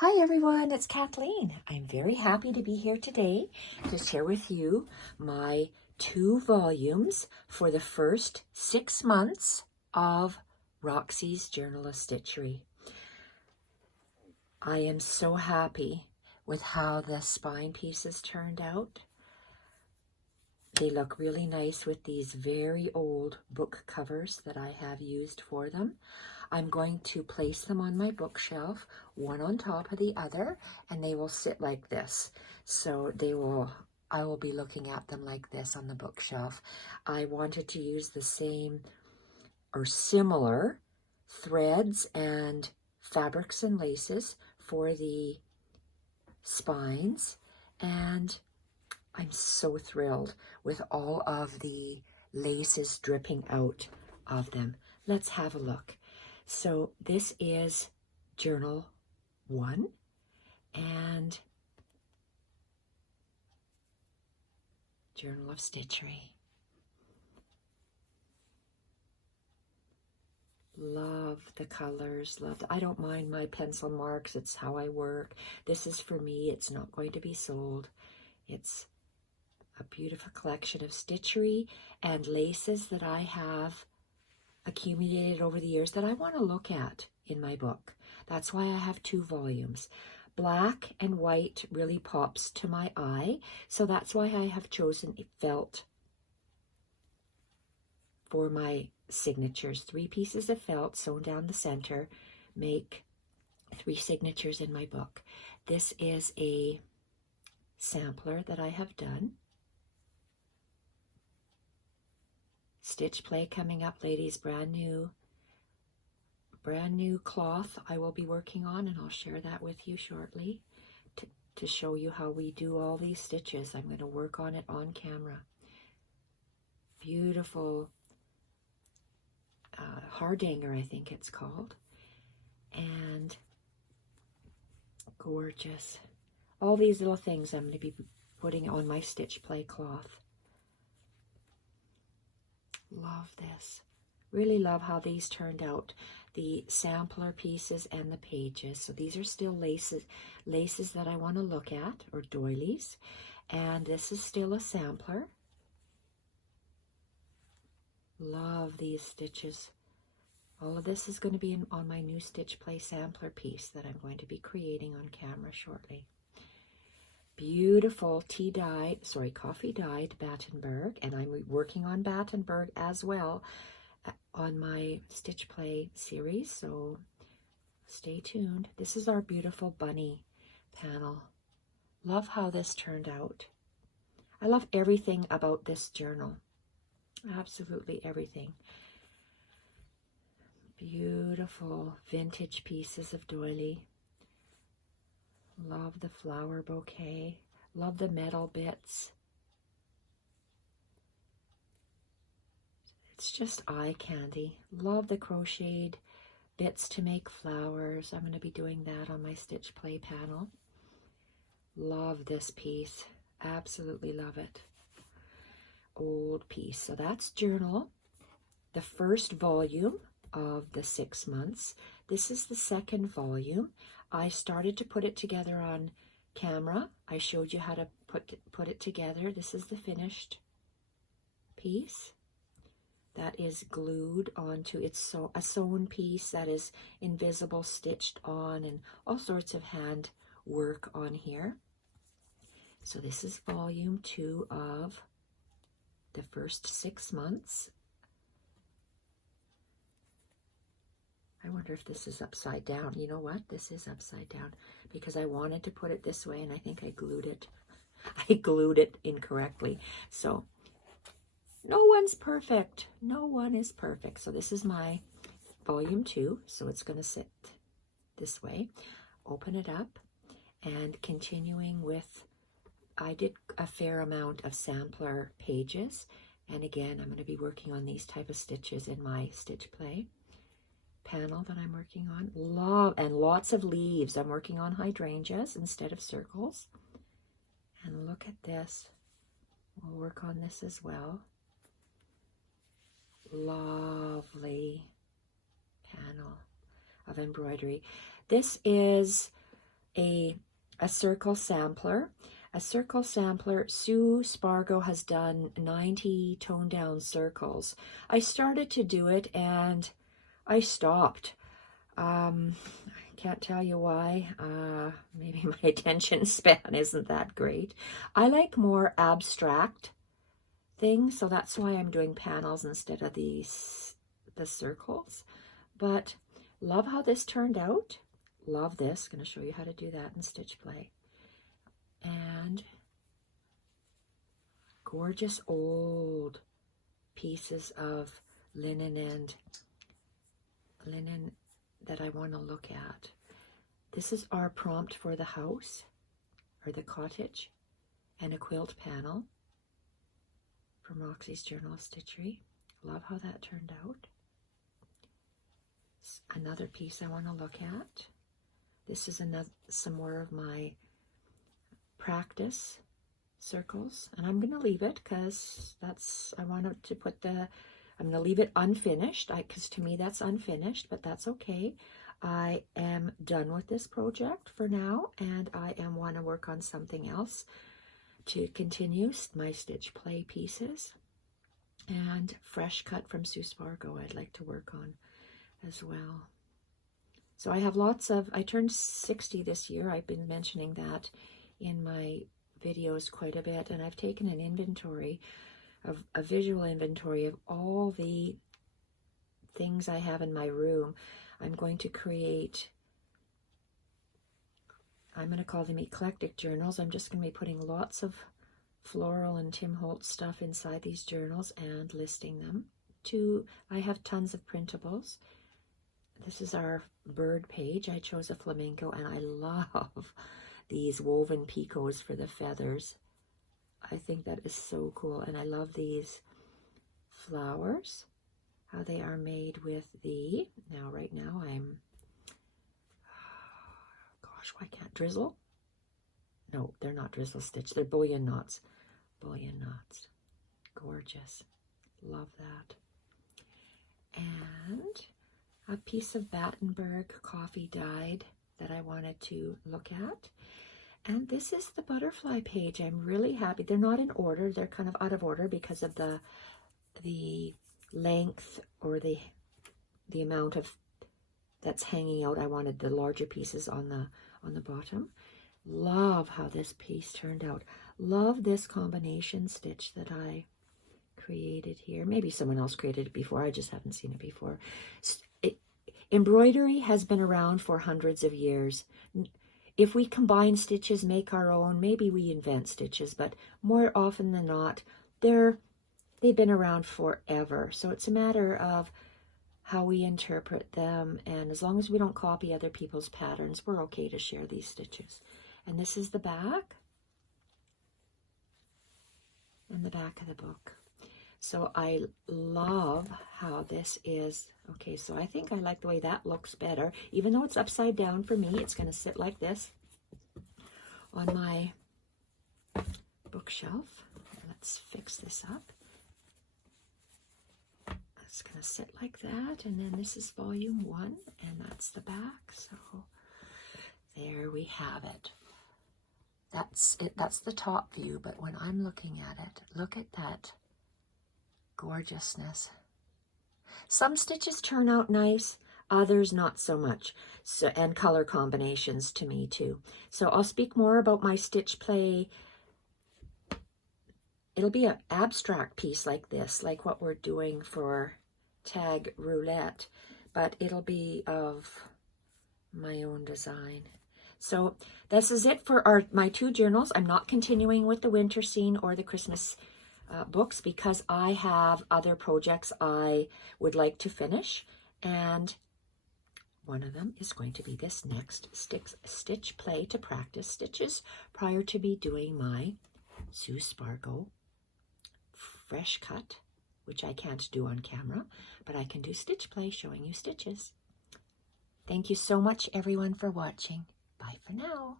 Hi everyone, it's Kathleen. I'm very happy to be here today to share with you my 2 volumes for the first 6 months of Roxy's Journal of Stitchery. I am so happy with how the spine pieces turned out. They look really nice with these very old book covers that I have used for them. I'm going to place them on my bookshelf, one on top of the other, and they will sit like this. So I will be looking at them like this on the bookshelf. I wanted to use the same or similar threads and fabrics and laces for the spines, and I'm so thrilled with all of the laces dripping out of them. Let's have a look. So this is Journal 1 and Journal of Stitchery. Love the colors, I don't mind my pencil marks, it's how I work. This is for me, it's not going to be sold. It's a beautiful collection of stitchery and laces that I have accumulated over the years that I want to look at in my book. That's why I have 2 volumes. Black and white really pops to my eye, so that's why I have chosen felt for my signatures. 3 pieces of felt sewn down the center make 3 signatures in my book. This is a sampler that I have done. Stitch play coming up, ladies. Brand new cloth I will be working on, and I'll share that with you shortly to show you how we do all these stitches. I'm going to work on it on camera. Beautiful hardanger, I think it's called, and gorgeous. All these little things I'm going to be putting on my stitch play cloth. Love this. Really love how these turned out, the sampler pieces and the pages. So these are still laces that I want to look at, or doilies, and this is still a sampler. Love these stitches. All of this is going to be on my new Stitch Play sampler piece that I'm going to be creating on camera shortly. Beautiful coffee dyed Battenberg, and I'm working on Battenberg as well on my Stitch Play series, so stay tuned. This is our beautiful bunny panel. Love how this turned out. I love everything about this journal. Absolutely everything. Beautiful vintage pieces of doily. Love the flower bouquet. Love the metal bits. It's just eye candy. Love the crocheted bits to make flowers. I'm going to be doing that on my Stitch Play panel. Love this piece. Absolutely love it. Old piece. So that's Journal, the first volume of the 6 months. This is the second volume. I started to put it together on camera. I showed you how to put it together. This is the finished piece that is glued onto. It's a sewn piece that is invisible, stitched on, and all sorts of hand work on here. So this is volume 2 of the first 6 months. I wonder if this is upside down. You know what? This is upside down because I wanted to put it this way, and I think I glued it. I glued it incorrectly. So no one's perfect. No one is perfect. So this is my volume 2. So it's going to sit this way. Open it up, and continuing with, I did a fair amount of sampler pages. And again, I'm going to be working on these type of stitches in my Stitch Play panel that I'm working on. Love, and lots of leaves. I'm working on hydrangeas instead of circles. And look at this. We'll work on this as well. Lovely panel of embroidery. This is a circle sampler. A circle sampler, Sue Spargo has done 90 toned down circles. I started to do it and I stopped. I can't tell you why. Maybe my attention span isn't that great. I like more abstract things, so that's why I'm doing panels instead of the circles. But love how this turned out. Love this. Going to show you how to do that in Stitch Play. And gorgeous old pieces of linen that I want to look at. This is our prompt for the house or the cottage, and a quilt panel from Roxy's Journal of Stitchery. Love how that turned out. Another piece I want to look at. This is some more of my practice circles, and I'm going to leave it because I wanted to put I'm going to leave it unfinished because to me that's unfinished, but that's okay. I am done with this project for now, and I want to work on something else to continue my Stitch Play pieces. And fresh cut from Sue Spargo I'd like to work on as well. So I have I turned 60 this year. I've been mentioning that in my videos quite a bit, and I've taken an inventory of a visual inventory of all the things I have in my room. I'm going to create, I'm going to call them eclectic journals. I'm just going to be putting lots of floral and Tim Holtz stuff inside these journals and listing them. I have tons of printables. This is our bird page. I chose a flamingo, and I love these woven picots for the feathers. I think that is so cool, and I love these flowers, how they are made with right now I'm, gosh, why can't drizzle? No, they're not drizzle stitch, they're bullion knots. Bullion knots. Gorgeous. Love that. And a piece of Battenberg coffee dyed that I wanted to look at. And this is the butterfly page. I'm really happy. They're not in order. They're kind of out of order because of the length or the amount of that's hanging out. I wanted the larger pieces on the bottom. Love how this piece turned out. Love this combination stitch that I created here. Maybe someone else created it before. I just haven't seen it before. Embroidery has been around for hundreds of years. If we combine stitches, make our own, maybe we invent stitches, but more often than not, they've been around forever. So it's a matter of how we interpret them, and as long as we don't copy other people's patterns, we're okay to share these stitches. And this is the back, and the back of the book. So I love how this is. Okay, so I think I like the way that looks better. Even though it's upside down for me, it's going to sit like this on my bookshelf. Let's fix this up. It's going to sit like that, and then this is volume 1, and that's the back. So there we have it. That's it. That's the top view, but when I'm looking at it, look at that gorgeousness. Some stitches turn out nice, others not so much. So, and color combinations to me too. So I'll speak more about my Stitch Play. It'll be an abstract piece like this, like what we're doing for Tag Roulette, but it'll be of my own design. So this is it for my 2 journals. I'm not continuing with the winter scene or the Christmas books because I have other projects I would like to finish, and one of them is going to be this next Stitch Play to practice stitches prior to be doing my Sue Spargo fresh cut, which I can't do on camera, but I can do Stitch Play showing you stitches. Thank you so much everyone for watching. Bye for now.